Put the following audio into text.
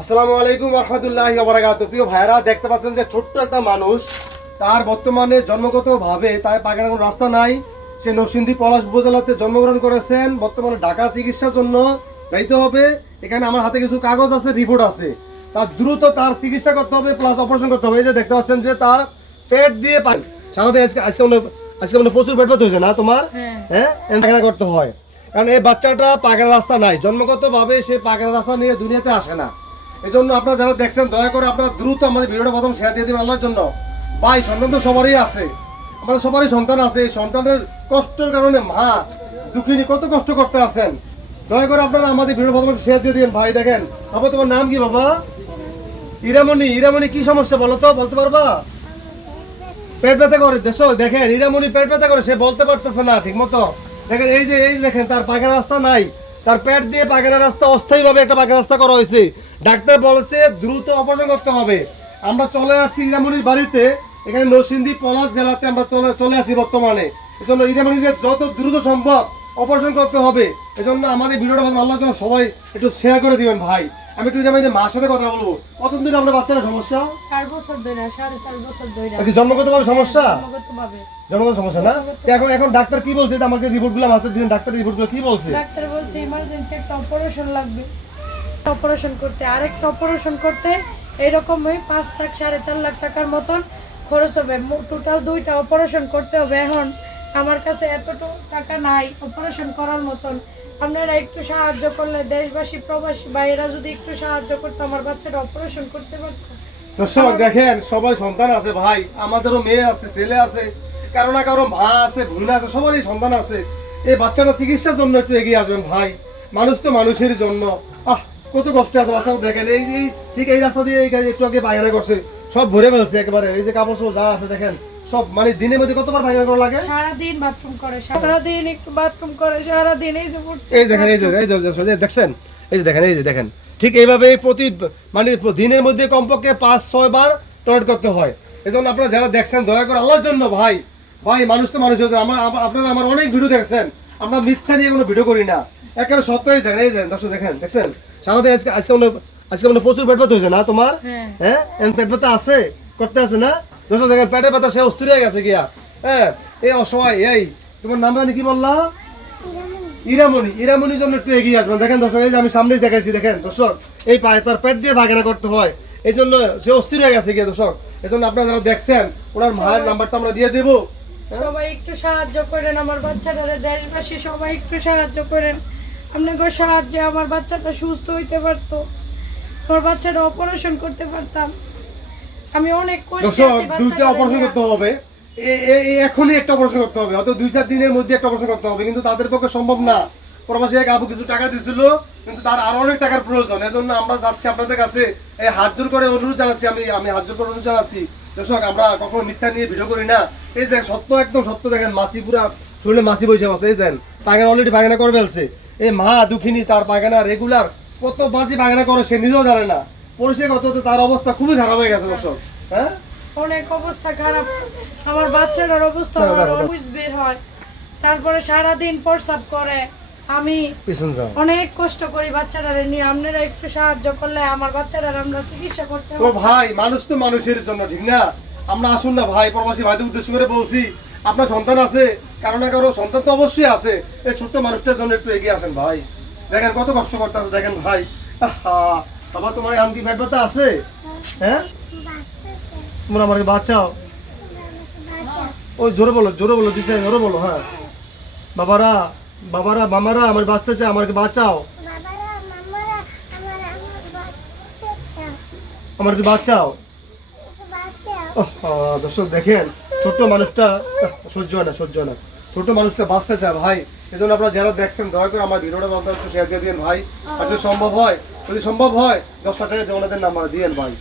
আসসালামু আলাইকুম রহমতুল্লাহি ওয়া বারাকাতুহু। প্রিয় ভাইরা, দেখতে পাচ্ছেন যে ছোট্ট একটা মানুষ, তার বর্তমানে জন্মগতভাবে তার পায়খানার কোনো রাস্তা নাই। সে নরসিংদী পলাশ উপজেলাতে জন্মগ্রহণ করেছেন। বর্তমানে ঢাকা চিকিৎসার জন্য যাইতে হবে। এখানে আমার হাতে কিছু কাগজ আছে, রিপোর্ট আছে। তার দ্রুত তার চিকিৎসা করতে হবে, প্লাস অপারেশন করতে হবে। এই যে দেখতে পাচ্ছেন যে তার পেট দিয়ে সারাদিন আজকে প্রচুর পেট ব্যথা হয়েছে না তোমার? হ্যাঁ, পায়খানা করতে হয়। কারণ এই বাচ্চাটা পায়খানার রাস্তা নাই, জন্মগতভাবে সে পায়খানার রাস্তা নিয়ে দুনিয়াতে আসে না। এই জন্য আপনারা যারা দেখছেন, দয়া করে আপনারা দ্রুত আমাদের ভিডিওটা প্রথম শেয়ার দিয়ে দেবেন আল্লাহর জন্য। ভাই, সন্তান তো সবারই আছে, আমাদের সবারই সন্তান আছে। এই সন্তানের কষ্টের কারণে মা দুঃখিনী কত কষ্ট করতে আছেন। দয়া করে আপনারা আমাদের ভিডিও প্রথম শেয়ার দিয়ে দিন। ভাই দেখেন, বাবা তোমার নাম কি? বাবা ইরামণি। ইরামণি কি সমস্যা বলো তো, বলতে পারবা? পেট ব্যথা করে। দেখেন ইরামণি পেট ব্যথা করে, সে বলতে পারতেছে না ঠিক মতো। দেখেন এই যে দেখেন তার পায়খানা রাস্তা নাই, তার পেট দিয়ে পায়খানা রাস্তা অস্থায়ীভাবে একটা পায়খানা রাস্তা করা হয়েছে। ডাক্তার বলেছে দ্রুত অপারেশন করতে হবে। আমরা চলে আসছি ইরামণির বাড়িতে, এখানে নরসিংদী পলাশ জেলাতে আমরা চলে আসি বর্তমানে। এই জন্য ইরামণিকে যত দ্রুত সম্ভব অপারেশন করতে হবে। এই জন্য আমাদের ভিডিওটা আল্লাহর জন্য সবাই একটু শেয়ার করে দিবেন ভাই। আমি একটু ইরামণির মার সাথে কথা বলবো। কতদিন ধরে আপনার বাচ্চারা সমস্যা? 4 বছর ধরে, 4.5 বছর ধরে। কি জন্মগতভাবে সমস্যা? জন্মগতভাবে। জন্মগত সমস্যা না? এখন ডাক্তার কি বলছে? আমাকে রিপোর্টগুলো আমাকে দিন। ডাক্তার রিপোর্টগুলো কি বলছে? ডাক্তার বলছে ইমার্জেন্সি একটা অপারেশন লাগবে। অপারেশন করতে, আরেকটা অপারেশন করতে এরকম ওই 5 লাখ 4.5 লাখ টাকার মতন খরচ হবে। টোটাল 2টা অপারেশন করতে হবে। এখন আমার কাছে এতটুকু টাকা নাই অপারেশন করার মতন। আপনারা একটু সাহায্য করলে, দেশবাসী প্রবাসী ভাইয়েরা যদি একটু সাহায্য করতো, আমার বাচ্চাটা অপারেশন করতে পারতো। দর্শক দেখেন, সবাই সন্তান আছে ভাই, আমাদেরও মেয়ে আছে, ছেলে আছে, কারো না কারো মা আছে, বোন আছে, সবারই সন্তান আছে। এই বাচ্চাটা চিকিৎসার জন্য একটু এগিয়ে আসবেন ভাই। মানুষ তো মানুষের জন্য। কত কষ্ট আছে বাচ্চাটা। দেখেন এই ঠিক এই রাস্তা দিয়ে একটু আগে পায়খানা করছে, সব ভরে ফেলছে একেবারে। এই যে কাপড় সব যা আছে দেখেন সব, মানে দিনের মধ্যে কতবার পায়খানা করা লাগে? সারাদিন বাথরুম করে, সারাদিন একটু বাথরুম করে, সারাদিন এই যে এই দেখেন, এই যে দেখছেন, এই যে দেখেন, এই যে দেখেন, ঠিক এইভাবে মানে দিনের মধ্যে কমপক্ষে 5-6 বার টয়লেট করতে হয়। এই জন্য আপনারা যারা দেখছেন, দয়া করে আল্লাহর জন্য ভাই, মানুষ তো মানুষ হচ্ছে। আপনারা আমার অনেক ভিডিও দেখছেন, আমরা মিথ্যা নিয়ে কোনো ভিডিও করি না, একেবারে সত্যই দেখেন। এই যে দর্শক দেখছেন, সারাদিন আজকে প্রচুর পেট ব্যথা হয়েছে না তোমার? হ্যাঁ, পেট ব্যথা আছে, করতে আছে না? দর্শক দেখেন, পেটে ব্যথা, সে অস্থির হয়ে গেছে গিয়া। হ্যাঁ, এই অসহায়। এই তোমার নাম জানি কি বললা? ইরামণি। ইরামণির জন্য একটু এগিয়ে আসবেন। দেখেন দর্শক, এই যে আমি সামনেই দেখাইছি, দেখেন দর্শক, এই পায়ে তার পেট দিয়ে পায়খানা করতে হয়। এই জন্য সে অস্থির হয়ে গেছে গিয়ে দর্শক। এই জন্য আপনারা যারা দেখছেন, ওনার মায়ের নাম্বারটা আমরা দিয়ে দেবো। সবাই একটু সাহায্য করেন আমার বাচ্চাটারে, দেশবাসী সবাই একটু সাহায্য করেন। আপনাদের সাহায্যে আমার বাচ্চাটা সুস্থ হইতে পারতো, আমার বাচ্চাটা অপারেশন করতে পারতাম। আমি অনেক কষ্টে দর্শক, আছি। 2টা অপারেশন করতে হবে, এখনই একটা অপারেশন করতে হবে, হয়তো 2-4 দিনের মধ্যে একটা অপারেশন করতে হবে, কিন্তু তাদের পক্ষে সম্ভব না। প্রবাসী এক আপু কিছু টাকা দিছিল, কিন্তু তার আরো অনেক টাকার প্রয়োজন। এজন্য আমরা যাচ্ছি আপনাদের কাছে, এই হাত জোর করে অনুরোধ জানাচ্ছি। আমি হাত জোর করে অনুরোধ জানাচ্ছি। দর্শক, আমরা কখনো মিথ্যা নিয়ে ভিডিও করি না। এই দেখেন সত্য, একদম সত্য। দেখেন মাছি, পুরা শরীরে মাছি বসে আছে। এই দেখেন পায়খানা অলরেডি পায়খানা করে ফেলছে। এই মা দুঃখিনী, তার পায়খানা রেগুলার কত মাছি পায়খানা করে সে নিজেও জানে না। পরিষ্কার করতে হতে তার অবস্থা খুবই খারাপ হয়ে গেছে দর্শক। হ্যাঁ, অনেক অবস্থা খারাপ। আমার বাচ্চাটার অবস্থা বের হয়, তারপরে সারাদিন প্রস্রাব করে। আমি অনেক কষ্ট করি বাচ্চাটারে নিয়ে। আপনারা একটু সাহায্য করলে আমার বাচ্চাটার আমরা চিকিৎসা করতে ও ভাই, মানুষ তো মানুষের জন্য, ঠিক না? আমরা আসুন না ভাই, প্রবাসী ভাইদের উদ্দেশ্য করে বলছি, আপনার সন্তান আছে, কারো না কারো সন্তান তো অবশ্যই আছে। এই ছোট্ট মানুষটার জন্য একটু এগিয়ে আসেন ভাই। দেখেন কত কষ্ট করতে আছে, দেখেন ভাই। বাবা, তোমার আন্টি পেট ব্যথা আছে? হ্যাঁ, তোমরা আমাকে বাঁচাও। ওই জোরে বলো, জোরে বলো, দিতে জোরে বলো। হ্যাঁ, বাবারা, মামারা আমার বাঁচতে চায়, আমাকে বাঁচাও, আমাকে বাঁচাও। দর্শক দেখেন, ছোট্ট মানুষটা সহ্য হয় না, ছোট মানুষটা বাঁচতে চায় ভাই। এই জন্য আপনারা যারা দেখছেন, দয়া করে আমার ভিডিওটা একটু শেয়ার দিয়ে দিন ভাই। আর যদি সম্ভব হয় 10 টাকা ওনাদের নাম্বার দিয়েন ভাই।